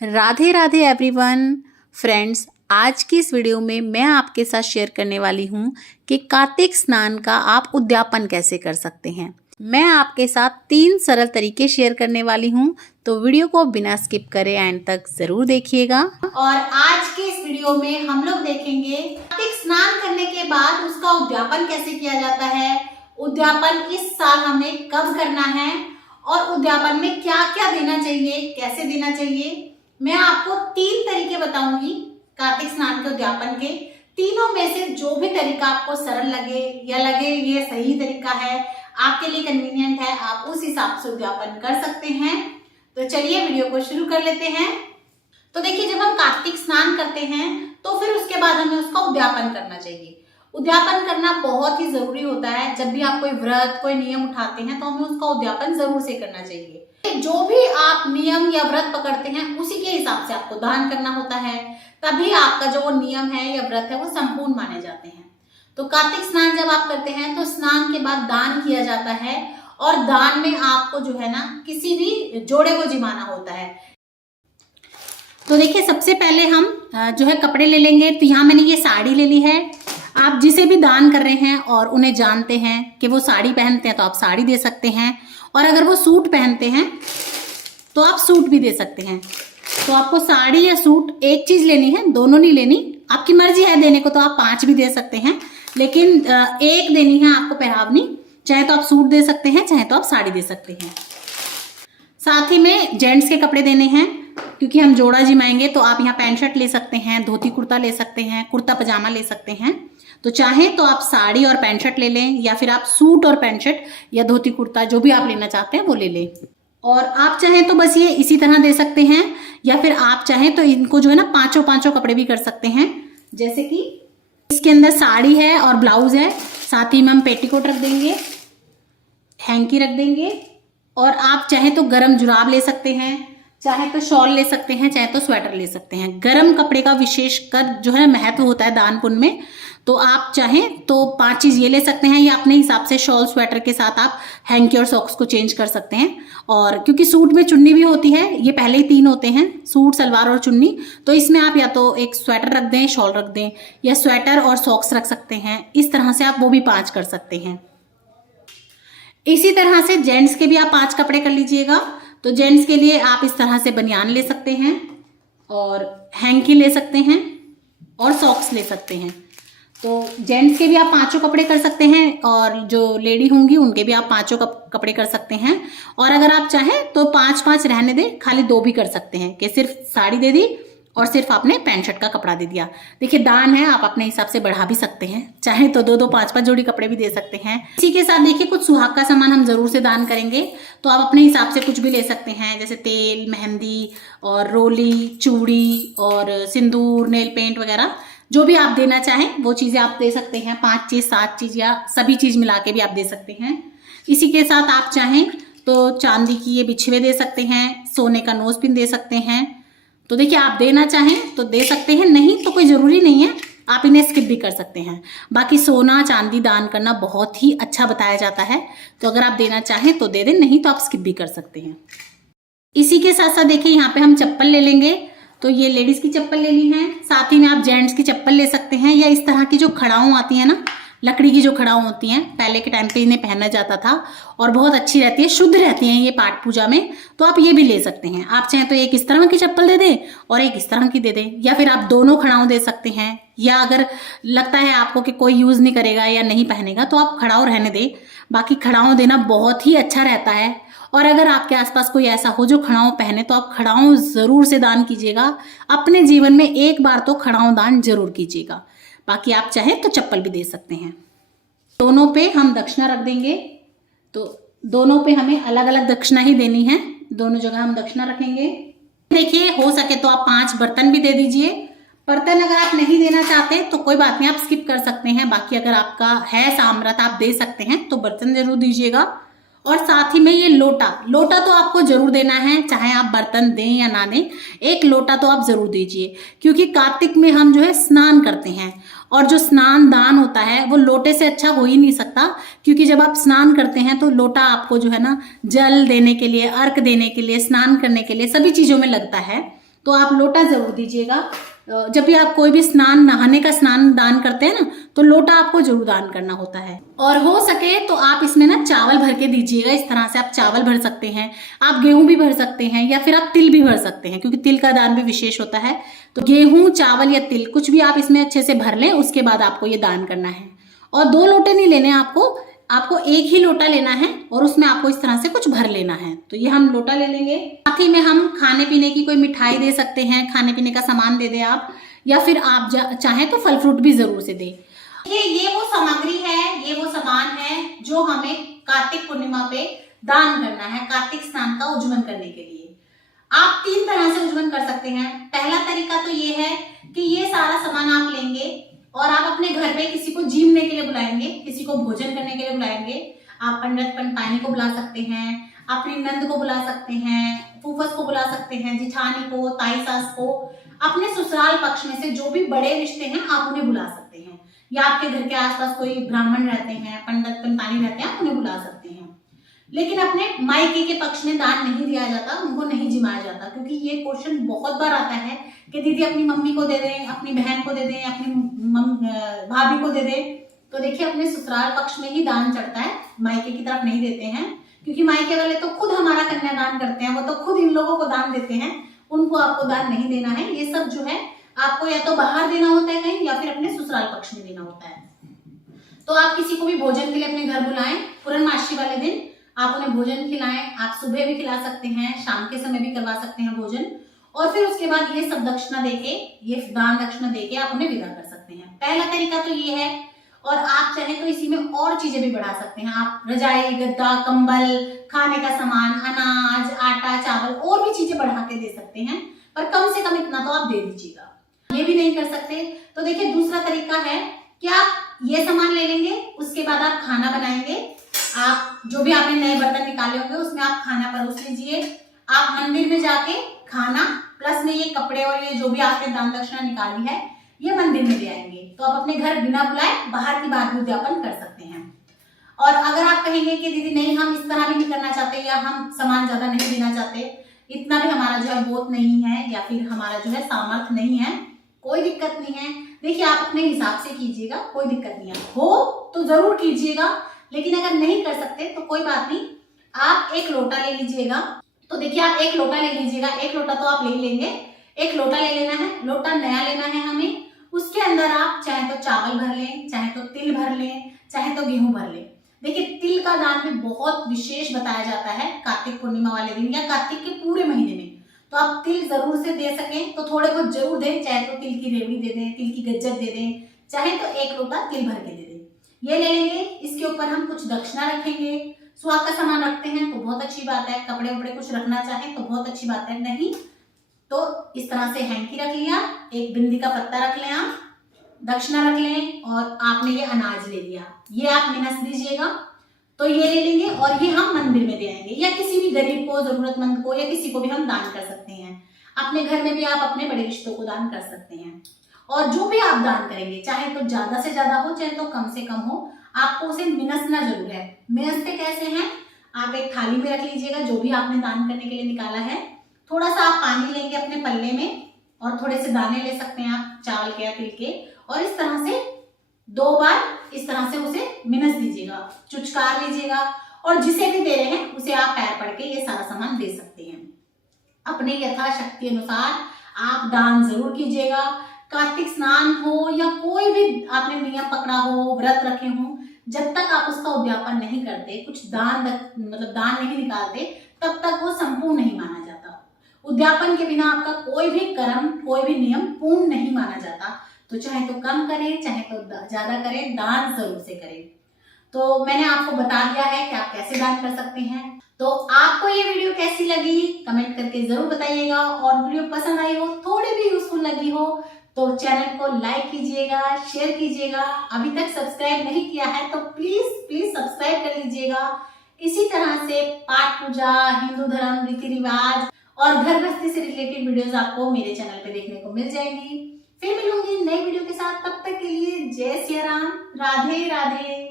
Radhe Radhe everyone friends. आज की इस वीडियो में मैं आपके साथ शेयर करने वाली हूँ कि कार्तिक स्नान का आप उद्यापन कैसे कर सकते हैं। मैं आपके साथ 3 सरल तरीके शेयर करने वाली हूँ, तो वीडियो को बिना स्किप करे एंड तक जरूर देखिएगा। और आज के इस वीडियो में हम लोग देखेंगे कार्तिक स्नान करने के बाद उसका उद्यापन कैसे किया जाता है, उद्यापन इस साल हमें कब करना है और उद्यापन में क्या क्या देना चाहिए, कैसे देना चाहिए। मैं आपको 3 तरीके बताऊंगी कार्तिक स्नान के उद्यापन के। तीनों में से जो भी तरीका आपको सरल लगे या लगे ये सही तरीका है, आपके लिए कन्वीनियंट है, आप उस हिसाब से उद्यापन कर सकते हैं। तो चलिए वीडियो को शुरू कर लेते हैं। तो देखिए, जब हम कार्तिक स्नान करते हैं तो फिर उसके बाद हमें उसका उद्यापन करना चाहिए। उद्यापन करना बहुत ही जरूरी होता है। जब भी आप कोई व्रत, कोई नियम उठाते हैं तो हमें उसका उद्यापन जरूर से करना चाहिए। जो भी आप नियम या व्रत पकड़ते हैं उसी के हिसाब से आपको दान करना होता है, तभी आपका जो नियम है या व्रत है वो संपूर्ण माने जाते हैं। तो कार्तिक स्नान जब आप करते हैं तो स्नान के बाद दान किया जाता है, और दान में आपको जो है ना किसी भी जोड़े को जिमाना होता है। तो देखिए, सबसे पहले हम जो है कपड़े ले लेंगे। तो यहाँ मैंने ये साड़ी ले ली है। आप जिसे भी दान कर रहे हैं और उन्हें जानते हैं कि वो साड़ी पहनते हैं तो आप साड़ी दे सकते हैं, और अगर वो सूट पहनते हैं तो आप सूट भी दे सकते हैं। तो आपको साड़ी या सूट एक चीज लेनी है, दोनों नहीं लेनी। आपकी मर्जी है देने को तो आप 5 भी दे सकते हैं, लेकिन एक देनी है आपको पहरावनी। चाहे तो आप सूट दे सकते हैं, चाहे तो आप साड़ी दे सकते हैं। साथ ही में जेंट्स के कपड़े देने हैं, क्योंकि हम जोड़ा जिमाएंगे। तो आप यहाँ पैंट शर्ट ले सकते हैं, धोती कुर्ता ले सकते हैं, कुर्ता पजामा ले सकते हैं। तो चाहे तो आप साड़ी और पैंट शर्ट ले लें, या फिर आप सूट और पैंट शर्ट या धोती कुर्ता जो भी आप लेना चाहते हैं वो ले लें। और आप चाहें तो बस ये इसी तरह दे सकते हैं, या फिर आप चाहें तो इनको जो है ना पांचों कपड़े भी कर सकते हैं। जैसे कि इसके अंदर साड़ी है और ब्लाउज है, साथ ही में हम पेटीकोट रख देंगे, हैंकी रख देंगे, और आप चाहे तो गरम जुराब ले सकते हैं, चाहे तो शॉल ले सकते हैं, चाहे तो स्वेटर ले सकते हैं। गरम कपड़े का विशेषकर जो है महत्व होता है दान पुण्य में। तो आप चाहें तो 5 चीज ये ले सकते हैं, या अपने हिसाब से शॉल स्वेटर के साथ आप हैंकी और सॉक्स को चेंज कर सकते हैं। और क्योंकि सूट में चुन्नी भी होती है, ये पहले ही 3 होते हैं, सूट, सलवार और चुन्नी। तो इसमें आप या तो एक स्वेटर रख दें, शॉल रख दें, या स्वेटर और सॉक्स रख सकते हैं। इस तरह से आप वो भी 5 कर सकते हैं। इसी तरह से जेंट्स के भी आप 5 कपड़े कर लीजिएगा। तो जेंट्स के लिए आप इस तरह से बनियान ले सकते हैं, और हैंकी ले सकते हैं, और सॉक्स ले सकते हैं। तो जेंट्स के भी आप 5 कपड़े कर सकते हैं, और जो लेडी होंगी उनके भी आप 5 कपड़े कर सकते हैं। और अगर आप चाहें तो 5-5 रहने दें, खाली 2 भी कर सकते हैं, कि सिर्फ साड़ी दे दी और सिर्फ आपने पैंट शर्ट का कपड़ा दे दिया। देखिए, दान है, आप अपने हिसाब से बढ़ा भी सकते हैं, चाहे तो 2-2, 5-5 जोड़ी कपड़े भी दे सकते हैं। इसी के साथ देखिए, कुछ सुहाग का सामान हम जरूर से दान करेंगे। तो आप अपने हिसाब से कुछ भी ले सकते हैं, जैसे तेल, मेहंदी और रोली, चूड़ी और सिंदूर, नेल पेंट वगैरह। जो भी आप देना चाहें वो चीजें आप दे सकते हैं। 5 चीज, 7 चीज, या सभी चीज मिला के भी आप दे सकते हैं। इसी के साथ आप चाहें तो चांदी की ये बिछुए दे सकते हैं, सोने का नोज पिन दे सकते हैं। तो देखिए, आप देना चाहें तो दे सकते हैं, नहीं तो कोई जरूरी नहीं है, आप इन्हें स्किप भी कर सकते हैं। बाकी सोना चांदी दान करना बहुत ही अच्छा बताया जाता है, तो अगर आप देना चाहें तो दे दें, नहीं तो आप स्किप भी कर सकते हैं। इसी के साथ साथ देखिए, यहाँ पे हम चप्पल ले लेंगे। तो ये लेडीज की चप्पल ले ली है, साथ ही में आप जेंट्स की चप्पल ले सकते हैं, या इस तरह की जो खड़ाऊ आती है ना, लकड़ी की जो खड़ाऊ होती हैं, पहले के टाइम पे इन्हें पहना जाता था, और बहुत अच्छी रहती है, शुद्ध रहती हैं ये पाठ पूजा में। तो आप ये भी ले सकते हैं। आप चाहें तो एक इस तरह की चप्पल दे दें और एक इस तरह की दे दें, या फिर आप दोनों खड़ाऊ दे सकते हैं। या अगर लगता है आपको कि कोई यूज नहीं करेगा या नहीं पहनेगा तो आप खड़ाऊ रहने दें। बाकी खड़ाऊ देना बहुत ही अच्छा रहता है। और अगर आपके आसपास कोई ऐसा हो जो खड़ाऊ पहने तो आप खड़ाऊ जरूर से दान कीजिएगा। अपने जीवन में एक बार तो खड़ाऊ दान जरूर कीजिएगा। बाकी आप चाहें तो चप्पल भी दे सकते हैं। दोनों पे हम दक्षिणा रख देंगे। तो दोनों पे हमें अलग अलग दक्षिणा ही देनी है, दोनों जगह हम दक्षिणा रखेंगे। देखिए, हो सके तो आप 5 बर्तन भी दे दीजिए। बर्तन अगर आप नहीं देना चाहते तो कोई बात नहीं, आप स्किप कर सकते हैं। बाकी अगर आपका है सामर्थ्य, आप दे सकते हैं, तो बर्तन जरूर दीजिएगा। और साथ ही में ये लोटा तो आपको जरूर देना है, चाहे आप बर्तन दें या ना दें, एक लोटा तो आप जरूर दीजिए। क्योंकि कार्तिक में हम जो है स्नान करते हैं, और जो स्नान दान होता है वो लोटे से अच्छा हो ही नहीं सकता। क्योंकि जब आप स्नान करते हैं तो लोटा आपको जो है ना जल देने के लिए, अर्घ देने के लिए, स्नान करने के लिए, सभी चीजों में लगता है। तो आप लोटा जरूर दीजिएगा। जब भी आप कोई भी स्नान, नहाने का स्नान दान करते हैं ना, तो लोटा आपको जरूर दान करना होता है। और हो सके तो आप इसमें ना चावल भर के दीजिएगा। इस तरह से आप चावल भर सकते हैं, आप गेहूं भी भर सकते हैं, या फिर आप तिल भी भर सकते हैं, क्योंकि तिल का दान भी विशेष होता है। तो गेहूं, चावल या तिल कुछ भी आप इसमें अच्छे से भर लें, उसके बाद आपको ये दान करना है। और 2 लोटे नहीं लेने आपको 1 ही लोटा लेना है, और उसमें आपको इस तरह से कुछ भर लेना है। तो ये हम लोटा ले लेंगे। साथ ही में हम खाने पीने की कोई मिठाई दे सकते हैं, खाने पीने का सामान दे दें आप, या फिर आप चाहें तो फल फ्रूट भी जरूर से दें। ये वो सामग्री है, ये वो सामान है जो हमें कार्तिक पूर्णिमा पे दान करना है, कार्तिक स्नान का उज्जवल करने के लिए। आप 3 तरह से उज्जवल कर सकते हैं। पहला तरीका तो ये है कि ये सारा सामान आप लेंगे और आप अपने घर पे किसी को जीमने के लिए बुलाएंगे, किसी को भोजन करने के लिए बुलाएंगे। आप पंडित पंडितानी को बुला सकते हैं, अपनी नंद को बुला सकते हैं, फूफस को बुला सकते हैं, जिठानी को, ताई सास को, अपने ससुराल पक्ष में से जो भी बड़े रिश्ते हैं आप उन्हें बुला सकते हैं। या आपके घर के आसपास कोई ब्राह्मण रहते हैं, पंडित पंडितानी रहते हैं, आप उन्हें बुला सकते हैं। लेकिन अपने मायके के पक्ष में दान नहीं दिया जाता, उनको नहीं जिमाया जाता, क्योंकि ये क्वेश्चन बहुत बार आता है कि दीदी अपनी मम्मी को दे दें, अपनी बहन को दे दें, अपनी भाभी को दे दें। तो देखिए, अपने ससुराल पक्ष में ही दान चढ़ता है, मायके की तरफ नहीं देते हैं, क्योंकि मायके वाले तो खुद हमारा कन्यादान करते हैं, वो तो खुद इन लोगों को दान देते हैं, उनको आपको दान नहीं देना है। ये सब जो है आपको या तो बाहर देना होता है कहीं, या फिर अपने ससुराल पक्ष में देना होता है। तो आप किसी को भी भोजन के लिए अपने घर बुलाएं, पूर्णमासी वाले दिन आप उन्हें भोजन खिलाएं। आप सुबह भी खिला सकते हैं, शाम के समय भी करवा सकते हैं भोजन, और फिर उसके बाद ये सब दक्षिणा देके, ये दान दक्षिणा देके आप उन्हें विदा कर सकते हैं। पहला तरीका तो ये है, और आप चाहे तो इसी में और चीजें भी बढ़ा सकते हैं। आप रजाई, गद्दा, कंबल, खाने का सामान, अनाज, आटा, चावल और भी चीजें बढ़ा के दे सकते हैं, पर कम से कम इतना तो आप दे दीजिएगा। ये भी नहीं कर सकते तो देखिए, दूसरा तरीका है कि आप ये सामान ले लेंगे, उसके बाद आप खाना बनाएंगे। आप जो भी आपने नए बर्तन निकाले होंगे उसमें आप खाना परोस लीजिए। आप मंदिर में जाके खाना प्लस में ये कपड़े और ये जो भी आपने दान दक्षिणा निकाली है, ये मंदिर में ले आएंगे। तो आप अपने घर बिना बुलाए बाहर की बात भी उद्यापन कर सकते हैं। और अगर आप कहेंगे कि दीदी नहीं, हम इस तरह भी नहीं करना चाहते, या हम सामान ज्यादा नहीं देना चाहते, इतना भी हमारा जो है बोध नहीं है, या फिर हमारा जो है सामर्थ्य नहीं है, कोई दिक्कत नहीं है। देखिए, आप अपने हिसाब से कीजिएगा, कोई दिक्कत नहीं है। हो तो जरूर कीजिएगा, लेकिन अगर नहीं कर सकते तो कोई बात नहीं, आप 1 लोटा ले लीजिएगा। तो देखिए, आप 1 लोटा ले लीजिएगा, 1 लोटा तो आप ले लेंगे, 1 लोटा ले लेना है, लोटा नया लेना है हमें। उसके अंदर आप चाहे तो चावल भर लें, चाहे तो तिल भर लें, चाहे तो गेहूं भर लें। देखिए, तिल का दान भी बहुत विशेष बताया जाता है कार्तिक पूर्णिमा वाले दिन या कार्तिक के पूरे महीने में। तो आप तिल जरूर से दे सकें तो थोड़े बहुत जरूर दें, चाहे तो तिल की रेवड़ी दे दें, तिल की गज्जक दे दें, चाहे तो 1 लोटा तिल भर के दे दें। ये ले लेंगे। इसके ऊपर हम कुछ दक्षिणा रखेंगे। सुहाग का सामान रखते हैं तो बहुत अच्छी बात है, कपड़े वपड़े कुछ रखना चाहें तो बहुत अच्छी बात है, नहीं तो इस तरह से हैंकी रख लिया, 1 बिंदी का पत्ता रख लें, आप दक्षिणा रख लें, और आपने ये अनाज ले लिया, ये आप मिनस दीजिएगा। तो ये ले लेंगे और ये हम मंदिर में दे आएंगे, या किसी भी गरीब को, जरूरतमंद को, या किसी को भी हम दान कर सकते हैं। अपने घर में भी आप अपने बड़े रिश्तों को दान कर सकते हैं। और जो भी आप दान करेंगे, चाहे तो ज्यादा से ज्यादा हो, चाहे तो कम से कम हो, आपको उसे मिनसना जरूर है। मिनसते कैसे हैं, आप एक थाली में रख लीजिएगा जो भी आपने दान करने के लिए निकाला है। थोड़ा सा आप पानी लेंगे अपने पल्ले में, और थोड़े से दाने ले सकते हैं आप चावल के या तिल के, और इस तरह से 2 बार इस तरह से उसे मिनस दीजिएगा, चुचकार लीजिएगा, और जिसे भी दे रहे हैं उसे आप पैर पड़ के ये सारा सामान दे सकते हैं। अपने यथाशक्ति अनुसार आप दान जरूर कीजिएगा। कार्तिक स्नान हो या कोई भी आपने नियम पकड़ा हो, व्रत रखे हो, जब तक आप उसका उद्यापन नहीं करते, कुछ मतलब दान नहीं निकालते, तब तक वो संपूर्ण नहीं माना जाता। उद्यापन के बिना आपका कोई भी कर्म, कोई भी नियम पूर्ण नहीं माना जाता। तो चाहे तो कम करें, चाहे तो ज्यादा करें, दान जरूर से करें। तो मैंने आपको बता दिया है कि आप कैसे दान कर सकते हैं। तो आपको ये वीडियो कैसी लगी कमेंट करके जरूर बताइएगा, और वीडियो पसंद आई हो, थोड़ी भी यूजफुल लगी हो, तो चैनल को लाइक कीजिएगा, शेयर कीजिएगा। अभी तक सब्सक्राइब नहीं किया है तो प्लीज सब्सक्राइब कर लीजिएगा। इसी तरह से पाठ पूजा, हिंदू धर्म, रीति रिवाज और घर गृहस्थी से रिलेटेड वीडियोस आपको मेरे चैनल पे देखने को मिल जाएंगी। फिर मिलूंगी नई वीडियो के साथ, तब तक के लिए जय सिया राम, राधे राधे।